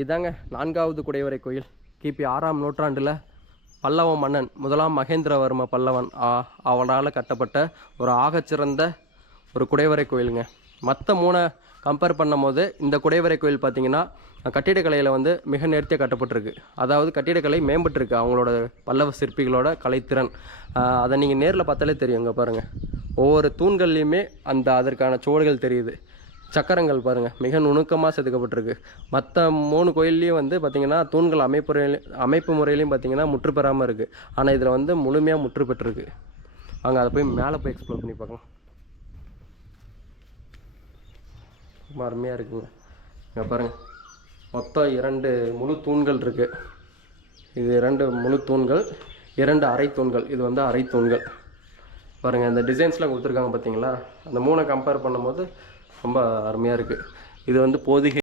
இதாங்க 4வது குடைவரை கோயில். கிபி 6ஆம் நூற்றாண்டில் பல்லவ மன்னன் முதலாம் மகேந்திரவர்ம பல்லவன் அவனால் கட்டப்பட்ட ஒரு ஆகச்சிறந்த ஒரு குடைவரை கோயிலுங்க. மற்ற 3 கம்பேர் பண்ணும் போது இந்த குடைவரை கோயில் பார்த்திங்கன்னா கட்டிடக்கலையில் வந்து மிக நேர்த்தியாக கட்டப்பட்டிருக்கு. அதாவது கட்டிடக்கலை மேம்பட்டுருக்கு, அவங்களோட பல்லவ சிற்பிகளோட கலைத்திறன். அதை நீங்கள் நேரில் பார்த்தாலே தெரியும். இங்கே பாருங்கள், ஒவ்வொரு தூண்கள்லையுமே அதற்கான சுவடுகள் தெரியுது. சக்கரங்கள் பாருங்கள், மிக நுணுக்கமாக செதுக்கப்பட்டிருக்கு. மற்ற 3 கோயில்லையும் வந்து பார்த்திங்கன்னா தூண்கள் அமைப்பு முறையிலையும் பார்த்திங்கன்னா முற்று பெறாமல் இருக்குது. ஆனால் இதில் வந்து முழுமையாக முற்று பெற்றிருக்கு. அவங்க அதை போய் மேலே போய் எக்ஸ்ப்ளோர் பண்ணி பார்க்கலாம். ரொம்ப அருமையாக இருக்குங்க. இங்கே பாருங்கள், மொத்தம் 2 முழு தூண்கள் இருக்குது. இது 2 முழு தூண்கள், 2 அரை தூண்கள். இது வந்து அரை தூண்கள். பாருங்கள், இந்த டிசைன்ஸ்லாம் கொடுத்துருக்காங்க பார்த்தீங்களா? அந்த 3 கம்பேர் பண்ணும்போது ரொம்ப அருமையாக இருக்குது. இது வந்து போதிகை